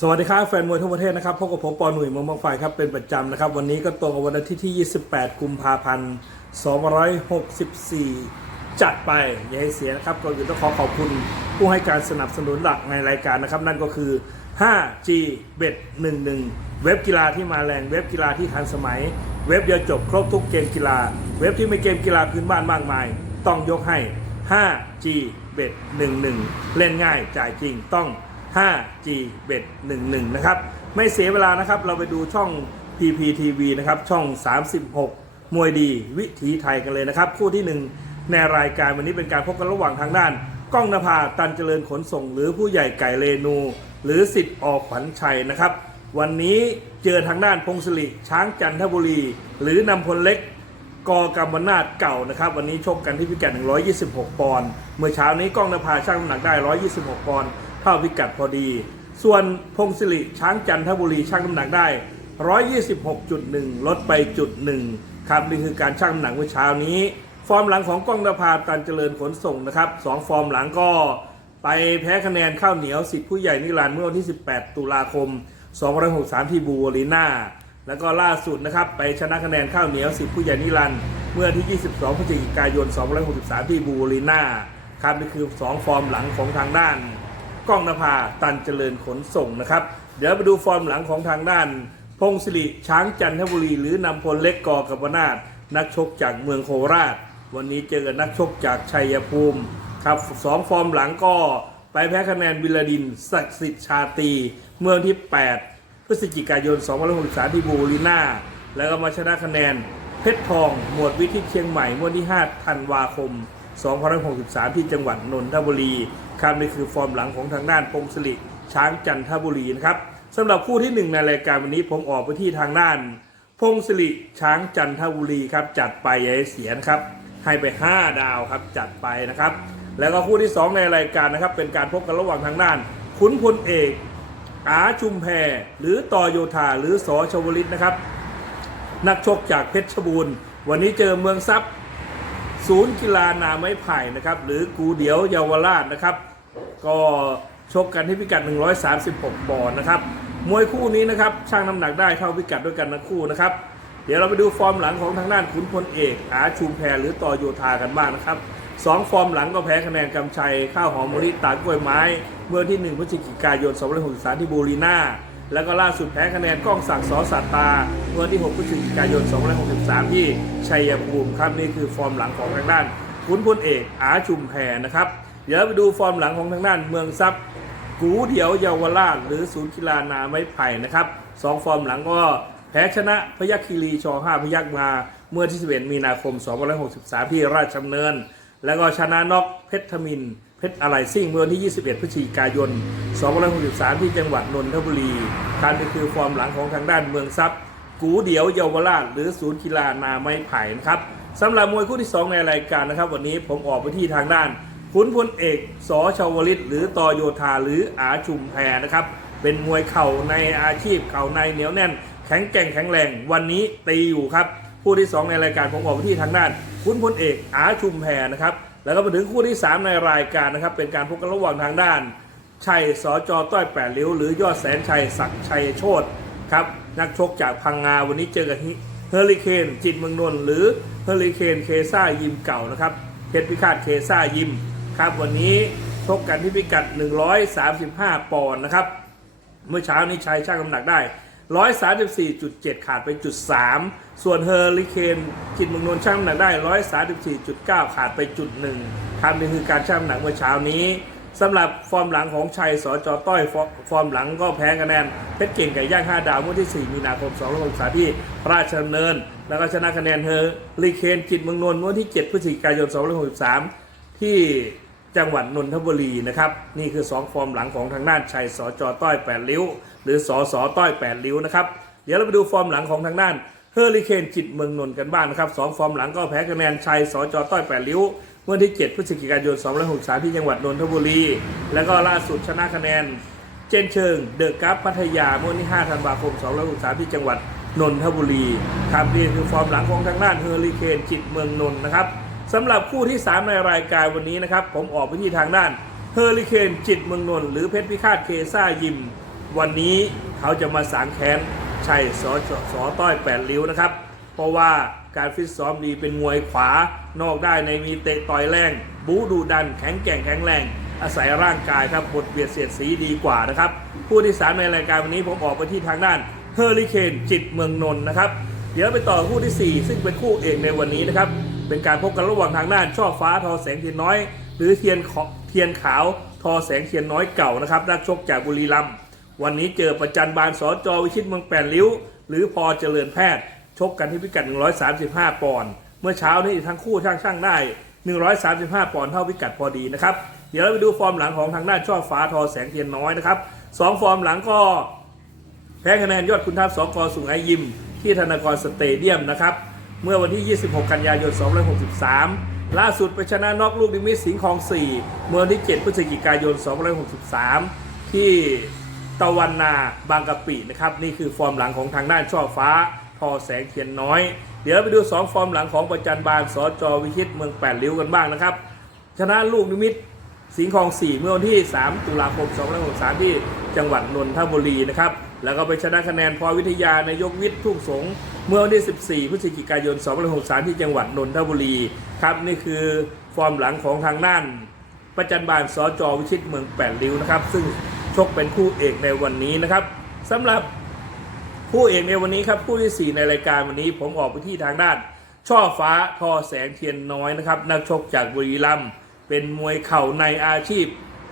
สวัสดีครับแฟนมวยทั่วประเทศนะครับพบกับผมปอหนุ่ยมองบางไฟครับเป็นประจำนะครับ วันนี้ก็ตรงกับวันอาทิตย์ที่ 28 กุมภาพันธ์2564 จัดไปอย่าให้เสียนะครับก็อยู่ต้องขอขอบคุณผู้ให้การสนับสนุนหลักในรายการนะครับ นั่นก็คือ 5G Bet 11 เว็บกีฬาที่มาแรงเว็บกีฬาที่ทันสมัย เว็บเดียวจบครบทุกเกมกีฬา เว็บที่ไม่เกมกีฬาพื้นบ้านมากมาย ต้องยกให้ 5G Bet 11 เล่นง่ายจ่ายจริงต้อง 5G Bet 11 นะครับ ไม่เสียเวลานะครับ เราไปดูช่อง PPTV นะครับ ช่อง 36 มวยดีวิถีไทยกันเลยนะครับ คู่ที่ 1 ในรายการวันนี้เป็นการพบกันระหว่างทางด้าน ก้องนภาตันเจริญขนส่ง หรือผู้ใหญ่ไก่เรนู หรือสิทธิ์ออกขวัญชัยนะครับ วันนี้เจอทางด้านพงศลิช้างจันทบุรี หรือนำพลเล็กกอกำมนาดเก่านะครับ วันนี้ชกกันที่พิกัด 126 ปอนด์เมื่อเช้านี้ก้องนภาช่างน้ำหนักได้ 126 ปอนด์ ท่าพิกัดพอดี ส่วนพงศิริช้างจันทบุรีช่างน้ำหนักได้ 126.1 ลดไปจุดหนึ่งครับนี่คือการช่างน้ำหนักเมื่อเช้านี้ ฟอร์มหลังของก้องนภาตันเจริญขนส่งนะครับสองฟอร์มหลังก็ไปแพ้คะแนนข้าวเหนียวสิทธิผู้ใหญ่นิรันดร์เมื่อวันที่ 18 ตุลาคม2563 ที่บูวอลีนาแล้วก็ล่าสุดนะครับไปชนะคะแนนข้าวเหนียวสิทธิผู้ใหญ่นิรันดร์เมื่อที่ 22 พฤศจิกายน2563 ที่บูวอลีนาครับนี่คือ 2 ฟอร์มหลังของทางด้าน กล้องนภาตันเจริญขนส่งนะครับ เดี๋ยวไปดูฟอร์มหลังของทางด้าน พงศิริช้างจันทบุรี หรือนำพลเล็กกอกับนาถนักชกจากเมืองโคราช วันนี้เจอกับนักชกจากชัยภูมิครับสองฟอร์มหลังก็ไปแพ้คะแนนบิลดินศักดิ์สิทธิ์ชาตีเมื่อที่ 8 พฤศจิกายน2563ที่บูริน่าแล้วก็มาชนะคะแนนเพชรทอง หมวดวิทิตเชียงใหม่เมื่อวันที่ 5 ธันวาคม2563 ที่จังหวัดนนทบุรี ครับนี่คือฟอร์มหลังของทางด้านพงศิริช้างจันทบุรีนะครับสำหรับคู่ที่หนึ่งในรายการวันนี้ผมออกไปที่ทางด้าน พงศิริช้างจันทบุรีครับจัดไปอย่าให้เสียนะครับให้ไป 5 ดาวครับจัดไปนะครับ แล้วก็คู่ที่ 2 ในรายการนะครับ เป็นการพบกันระหว่างทางด้าน ขุนพลเอกอาชุมแพรหรือต่อโยธาหรือสอชวลิตนะครับ นักชกจากเพชรบูรณ์ วันนี้เจอเมืองทรัพย์ ศูนย์กีฬานาไม้ไผ่นะครับหรือกูเดียวเยาวราชนะครับ ก็ชกกันที่พิกัด 136ปอนด์นะครับมวยคู่นี้นะครับช่างน้ำหนักได้เท่าพิกัดด้วยกันทั้งคู่นะครับ เดี๋ยวเราไปดูฟอร์มหลังของทางด้านขุนพลเอกอาชุมแพรหรือต่อโยธากันบ้างนะครับสองฟอร์มหลังก็แพ้คะแนนกำชัย ข้าวหอมมะลิตากล้วยไม้ เมื่อที่ 1พฤศจิกายน2563ที่บูรีนา แล้วก็ล่าสุดแพ้คะแนนก้องศักดิ์สอสัตตาเมื่อที่ 6พฤศจิกายน 2563 ที่ชัยภูมิครับนี่คือฟอร์มหลังของทางด้านขุนพลเอกอาชุมแพรนะครับ เดี๋ยวไปดูฟอร์มหลังของทางด้านเมืองทรัพกูเดียวเยาวราชหรือศูนย์กีฬานาไม้ไผ่นะครับสองฟอร์มหลังก็แพ้ชนะพยัคฆ์คีรีชอ5พยัคฆ์มาเมื่อที่ 11 มีนาคม 2563 ที่ราชดำเนิน แล้วก็ชนะน็อกเพชรทมิน เพชรอะไรซิ่งเมื่อวันที่ 21 พฤศจิกายน 2563 ที่จังหวัดนนทบุรี การนี่คือฟอร์มหลังของทางด้านเมืองทรัพย์กูเดียวเยาวราชหรือศูนย์กีฬานาไม้ไผ่นะครับสำหรับมวยคู่ที่ 2 ในรายการนะครับ วันนี้ผมออกไปที่ทางด้านขุนพลเอกสอชาวลิต หรือตอโยธาหรืออาชุมแพรนะครับ เป็นมวยเข่าในอาชีพเข่าในเหนียวแน่น แข็งแกร่งแข็งแรง วันนี้ตีอยู่ครับคู่ที่ 2 ในรายการผมออกไปที่ทางด้านขุนพลเอกอาชุมแพรนะครับ แล้วก็มาถึงคู่ที่ 3 ในรายการนะครับ เป็นการพบกันระหว่างทางด้าน ชัยสอจอต้อยแปดเลี้ยวหรือยอดแสนชัยศักชัยโชตครับนักชกจากพังงาวันนี้เจอกับเฮอริเคนจิตเมืองนนท์หรือเฮอริเคนเคซ่ายิมเก่านะครับเพชรพิฆาตเคซ่ายิมครับวันนี้ชกกันที่พิกัด 135 ปอนด์นะครับ เมื่อเช้านี้ชายช่างน้ำหนักได้ 134.7 ขาดไปจุด 3 ส่วนเฮอริเคนจิตเมืองนนท์ช่างหนักได้ 134.9 ขาดไปจุด1ครับนี่คือการช่างหนักเมื่อเช้านี้สำหรับฟอร์มหลังของชัยสอจอต้อยฟอร์มหลังก็แพ้คะแนนเพชรเก่งไก่ย่าง 5 ดาวเมื่อที่ 4 มีนาคม2563ที่ราชดำเนิน แล้วก็ชนะคะแนนเฮอริเคนจิตเมืองนนท์เมื่อที่ 7 พฤศจิกายน2563ที่ จังหวัดนนทบุรีนะครับนี่คือ 2 ฟอร์มหลังของทางด้านชัยสจต้อย8ริ้ว หรือสอสอต้อย8ริ้วนะครับเดี๋ยวเราไปดูฟอร์มหลังของทางด้านเฮอริเคนจิตเมืองนนท์กันบ้างนะครับสองฟอร์มหลังก็แพ้คะแนนชัยสจต้อย8ริ้วเมื่อที่ 7 พฤศจิกายน2563ที่จังหวัดนนทบุรี แล้วก็ล่าสุดชนะคะแนนเจนเชิงเดอะกัฟพัทยาเมื่อวันที่ 5 ธันวาคม 2563ที่จังหวัดนนทบุรีครับนี่คือฟอร์มหลังของทางด้านเฮอริเคนจิตเมืองนนท์นะครับ สำหรับคู่ที่ 3 ในรายการวันนี้นะครับ ผมออกไปที่ทางด้านเฮอริเคนจิตเมืองนนท์หรือเพชรพิฆาตเคซ่ายิม วันนี้เขาจะมาสางแค้นใช่สอสสอต้อยแปดริ้วนะครับ เพราะว่าการฟิตซ้อมดีเป็นมวยขวานอกได้ในมีเตะต่อยแรง บูดูดันแข็งแกร่งแข็งแรง อาศัยร่างกายครับบทเบียดเสียดสีดีกว่านะครับผู้ที่สามในรายการวันนี้ผมออกไปที่ทางด้านเฮอริเคนจิตเมืองนนท์นะครับ เดี๋ยวไปต่อคู่ที่ 4 ซึ่งเป็นคู่เอกในวันนี้นะครับ เป็นการพบกันระหว่างทางด้านช่อฟ้าทอแสงเทียนน้อย หรือเทียนขเทียนขาวทอแสงเทียนน้อยเก่านะครับนักชกจากบุรีรัมย์วันนี้เจอประจันบานสอจอวิชิตเมืองแปดริ้ว หรือพอเจริญแพทย์ ชกกันที่พิกัด 135 ปอนด์เมื่อเช้านี้ทั้งคู่ช่างช่างได้ 135 ปอนด์เท่าพิกัดพอดีนะครับเดี๋ยวเราไปดูฟอร์มหลังของทางด้านช่อฟ้าทอแสงเทียนน้อยนะครับสองฟอร์มหลังก็แพ้คะแนนยอดคุณทัพสกสุงไหยิม ที่ธนากรสเตเดียมนะครับ เมื่อวันที่ 26 กันยายน2563 ล่าสุดไปชนะนอกลูกดิมิตสิงห์คลอง 4 เมื่อวันที่ 7 พฤศจิกายน2563 ที่ตะวันนาบางกะปินะครับ นี่คือฟอร์มหลังของทางด้านช่อฟ้า ทอแสงเทียนน้อย เดี๋ยวไปดู 2 ฟอร์มหลังของประจันบานสจวิชิตเมืองแปดริ้วกันบ้างนะครับ ชนะลูกนิมิตสิงห์คลอง 4 เมื่อวันที่ 3 ตุลาคม2563 ที่จังหวัดนนทบุรีนะครับ แล้วก็ไปชนะคะแนนพอวิทยาในยกวิทย์ทุ่งสงเมื่อวันที่ 14 พฤศจิกายน 2563 ที่จังหวัดนนทบุรี ครับ นี่คือฟอร์มหลังของทางด้านประจันบานสจวิชิตเมืองแปดริ้วนะครับ ซึ่งชกเป็นคู่เอกในวันนี้นะครับสำหรับคู่เอกในวันนี้ครับคู่ที่ 4 ในรายการวันนี้ผมออกไปที่ทางด้าน ช่อฟ้าทอแสงเทียนน้อยนะครับ นักชกจากบุรีรัมย์เป็นมวยเข่าในอาชีพ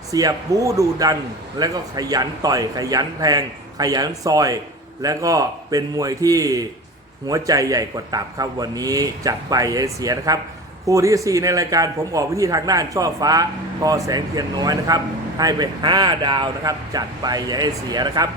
เสียบบูดูดัน และก็ขยันต่อยขยันแทง ขยันซอย และก็เป็นมวยที่หัวใจใหญ่กว่าตับครับวันนี้จัดไปอย่าเสียนะครับคู่ที่ 4 ในรายการผมออกวิธีทางด้านช่อฟ้าพอแสงเทียนน้อยนะครับ ให้ไป 5 ดาวนะครับ จัดไปอย่าให้เสียนะครับ